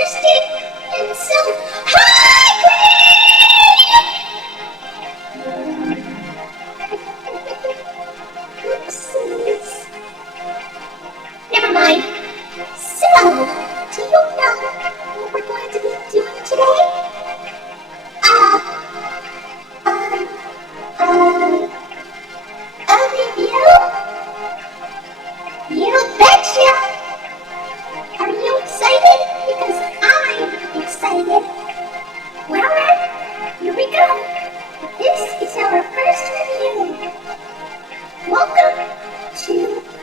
interested in some high grade? Oopsies. Never mind. So, do you know what we're going to be doing today? A review? You betcha! Are you excited? Because I'm excited. Well then, here we go. This is our first review. Welcome to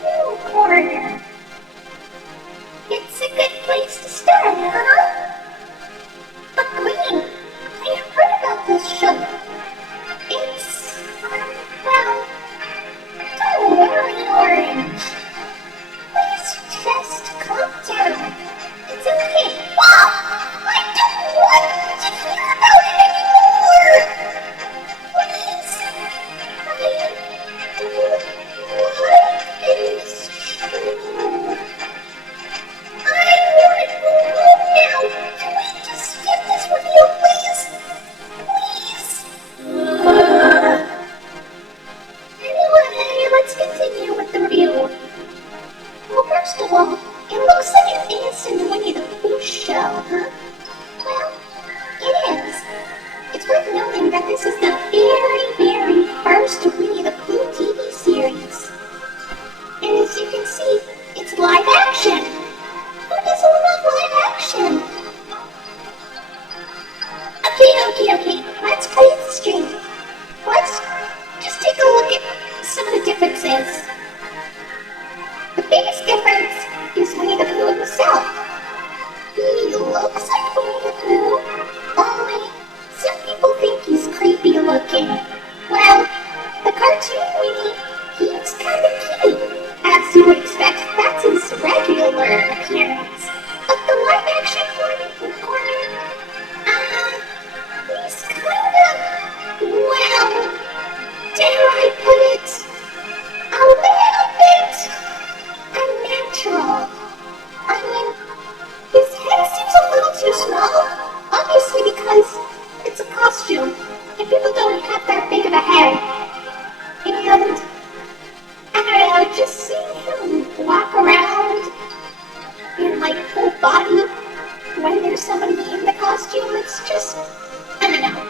Pooh Corner. It's a good place to start, huh? But Green, I have heard about this show. It's, well, totally orange. Please just calm down. It's okay. Wow! I don't want to hear about it anymore! Please! I don't like this show. I want to go home now. Can we just skip this review, please? Please? Anyway, let's continue with the review. Well, first of all, it looks like an innocent Winnie the Pooh show, huh? Well, it is. It's worth noting that this is the very first Winnie the Pooh TV series. And as you can see, it's live action. Who doesn't love live action? Okay. Let's play it straight. Let's just take a look at some of the differences. The biggest difference is Winnie the Pooh himself. He looks like Winnie the Pooh, only some people think he's creepy looking. Well, the cartoon Winnie, he's kind of cute. As you would expect, that's his regular appearance. But the live action Winnie Pooh Corner, he's kind of, well, dare I put it, a little bit unnatural. I mean, his head seems a little too small, obviously because it's a costume, and people don't have that big of a head. And, I don't know, just seeing him walk around in, like, full body when there's somebody in the costume, it's just, I don't know.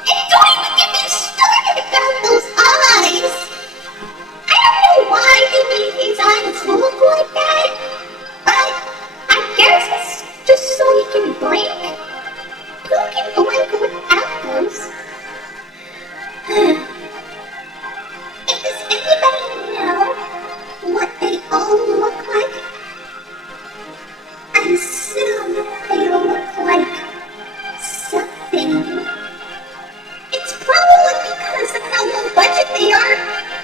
And don't even get me started about those eyes! I don't know why they made his eyes look like that, but I guess it's just so he can blink. Who can blink without those? Does anybody know what they all look like? I assume they look like something. It's probably because of how low budget they are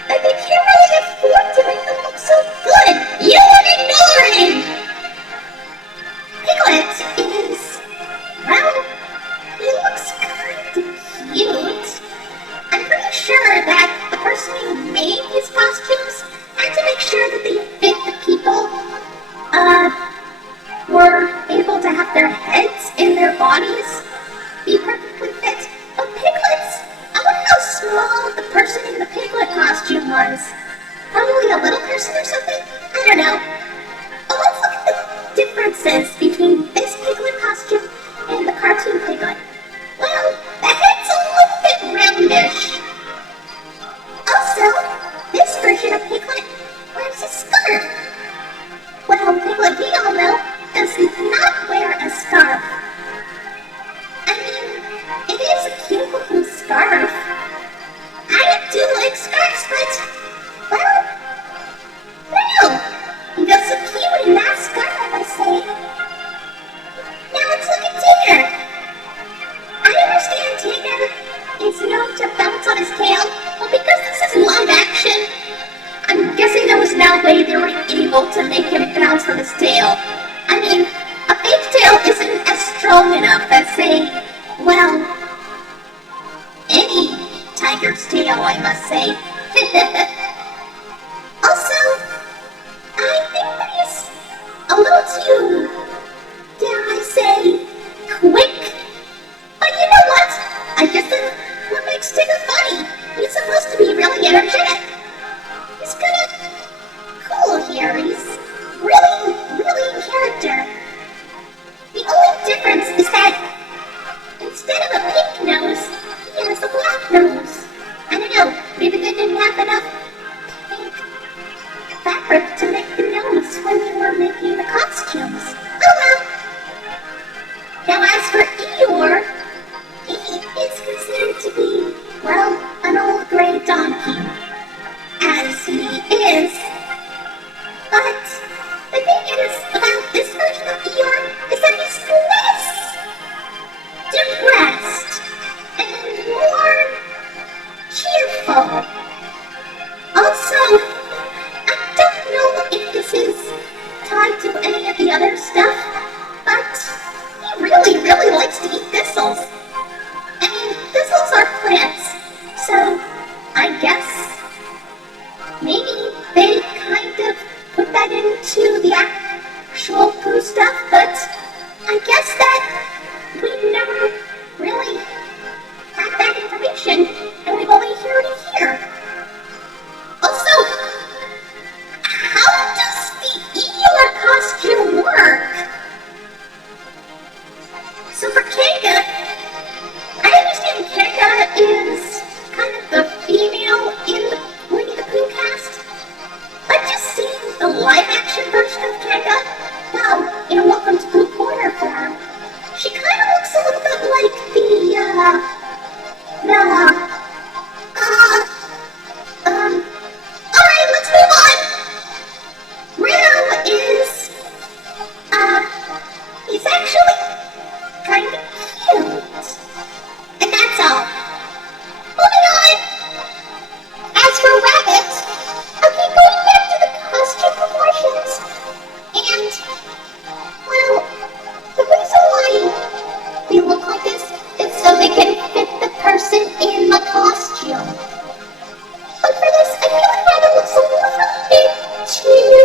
that they can't really afford to make them look so good. You are ignoring! Piglet is, well, he looks kind of cute. I'm pretty sure that the person who made his costumes had to make sure that they fit the people, were able to have their heads and their bodies be perfectly fit. But piglets, I wonder how small the person in the piglet costume was. Probably a little person or something? I don't know. But let's look at the differences between this piglet costume and the cartoon piglet. Well, the head's a little bit roundish. Also, this version of Piglet wears a scarf. Well, Piglet, we all know, does not wear a scarf. I mean, it is a cute looking scarf. I do like scarves, but, well, I don't know. He does so cute in that scarf, I say. Now let's look at Tigger. I understand Tigger is known to bounce on his tail, but because this is live action, I'm guessing there was no way they were able to make him bounce on his tail. I mean, a fake tail isn't as strong enough as, say, well, any tiger's tail, I must say. Also, I think that he's a little too really, really likes to eat thistles. I mean, thistles are plants, so I guess maybe they kind of put that into the actual Pooh stuff, but I guess that we've never really had that information, and we've only heard it here. Also, how does the Eeyore costume work? So for Kanga, I understand Kanga is kind of the female in the Winnie the Pooh cast. But just seeing the live-action version of Kanga, in Welcome to Pooh Corner form, she kind of looks a little bit like alright, let's move on. Roo is, he's actually kind of cute. And that's all. Moving on. As for Rabbit, okay, going back to the costume proportions, and, well, the reason why they look like this is so they can fit the person in the costume. But for this, I feel like Rabbit looks a little bit too,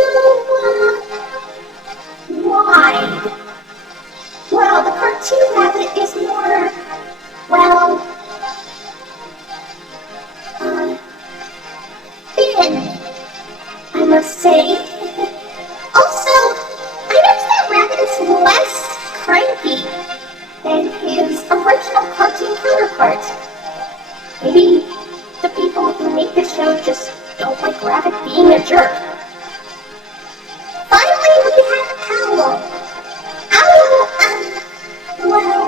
wide. Well, the cartoon Rabbit is more, well, thin, I must say. Also, I noticed that Rabbit is less cranky than his original cartoon counterpart. Maybe the people who make this show just don't like Rabbit being a jerk. Finally, we have Owl. Owl, well,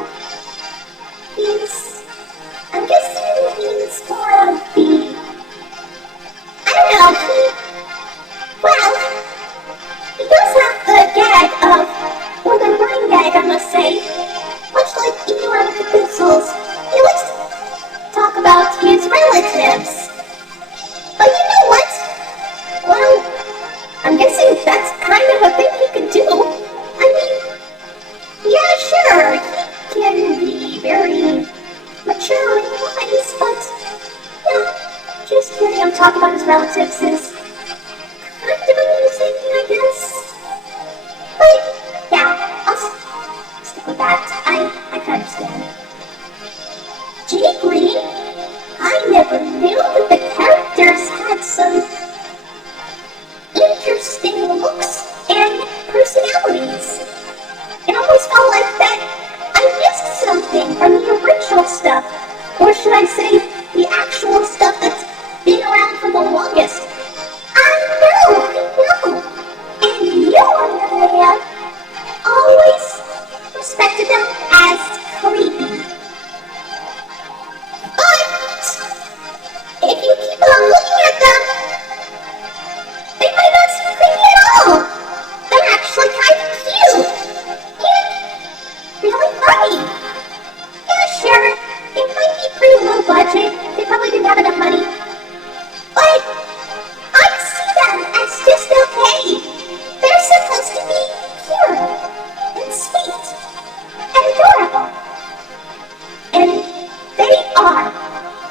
I'm guessing he's more of the, I don't know, well, he does have the gag of, or the running gag, I must say, much like Eeyore with the thistles. He likes to talk about his relatives. But you know what? Well, I'm guessing that's kind of a thing he can do. I mean, yeah, sure, he can be very mature and wise, but, yeah, just hearing him talk about his relatives is kind of amusing, I guess. But, yeah, I'll stick with that. I can understand. Jiggly, I never knew that the characters had some interesting looks and personalities. It always felt like that I missed something from the original stuff. Or should I say, the actual stuff that's been around for the longest. I know. And you, on the other hand, always respected them as creepy. But if you keep on looking at them, they might not seem creepy at all. They're actually kind of cute. And really funny. Yeah, sure, it might be pretty low budget. They probably didn't have enough money. But I see them as just okay. They're supposed to be pure and sweet and adorable. And they are,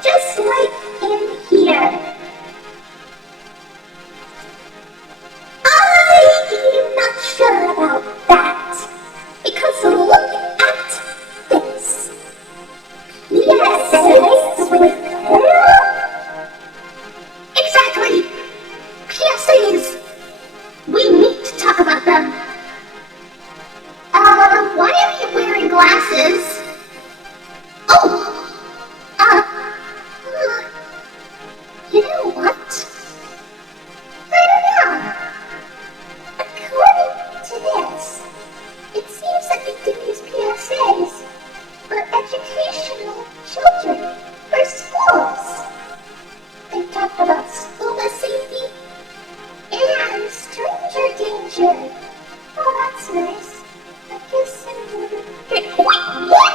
just like in here. I'm not sure about that, because look at this. PSAs with exactly. PSAs. We need to talk about them. Why are you wearing glasses? Oh, you know what? I don't know. According to this, it seems that they do these PSAs for educational children, for schools. They talk about school bus safety and stranger danger. Oh, that's nice. I guess I'm... Wait, what?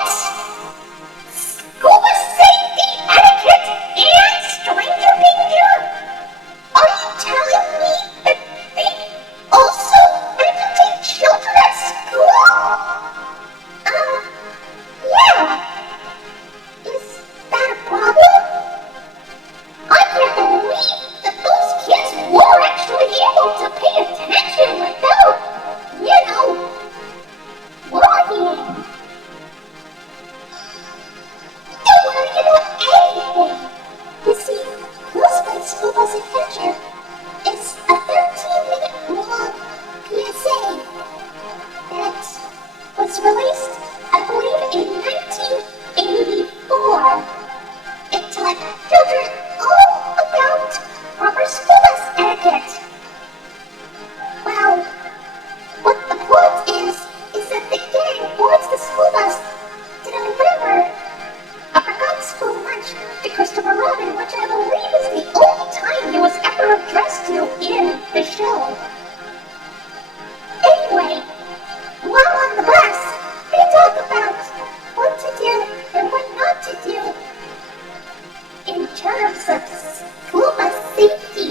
was released, I believe, in 1984. It taught children all about proper school bus etiquette. Well, what the plot is that the gang boards the school bus to deliver a forgotten school lunch to Christopher Robin, which I believe is the only time he was ever addressed to in the show. Anyway, while on the bus, they talk about what to do and what not to do in terms of school bus safety.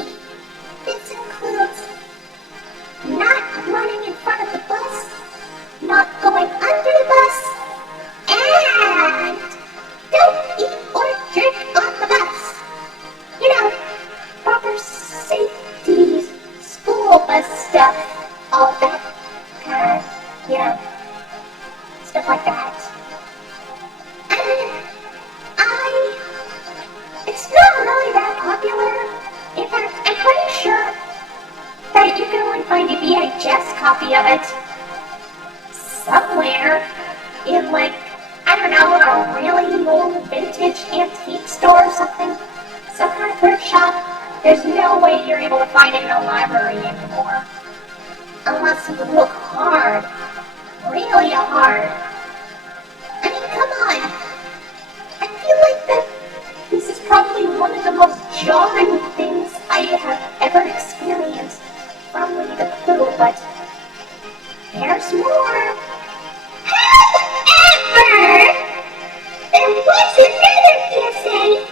This includes not running in front of the bus, not going under the bus, and don't eat or drink on the bus. You know, proper safety, school bus stuff, all that kind of, stuff like that. And it's not really that popular. In fact, I'm pretty sure that you can only find a VHS copy of it somewhere in, like, I don't know, a really old vintage antique store or something. Some kind of thrift shop. There's no way you're able to find it in a library anymore. Unless you look hard. Really hard. I mean, come on. I feel like that this is probably one of the most jarring things I have ever experienced from Winnie the Pooh, but there's more. However, there was another PSA,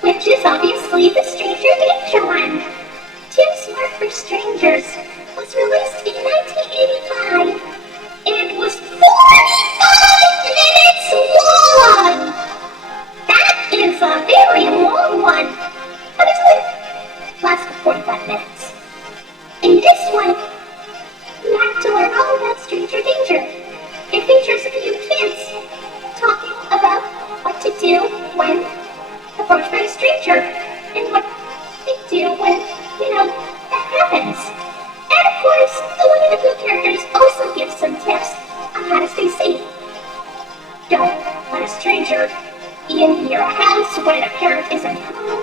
which is obviously the Stranger Danger one. Too Smart for Strangers was released in 1985 and was 45 minutes long. That is a very long one, but it's only lasted 45 minutes. In this one, you have to learn all about Stranger Danger. It features a few kids talking about what to do when approached by a stranger and what they do when, that happens. And of course, the Winnie the Pooh characters also give some tips on how to stay safe. Don't let a stranger in your house when a parent isn't home.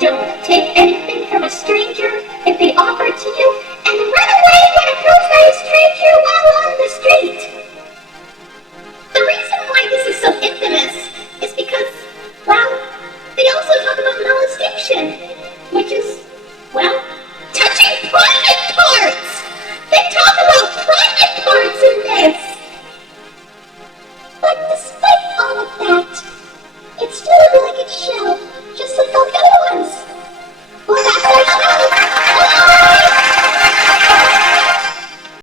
Don't take anything from a stranger if they offer it to you, and run away when approached by a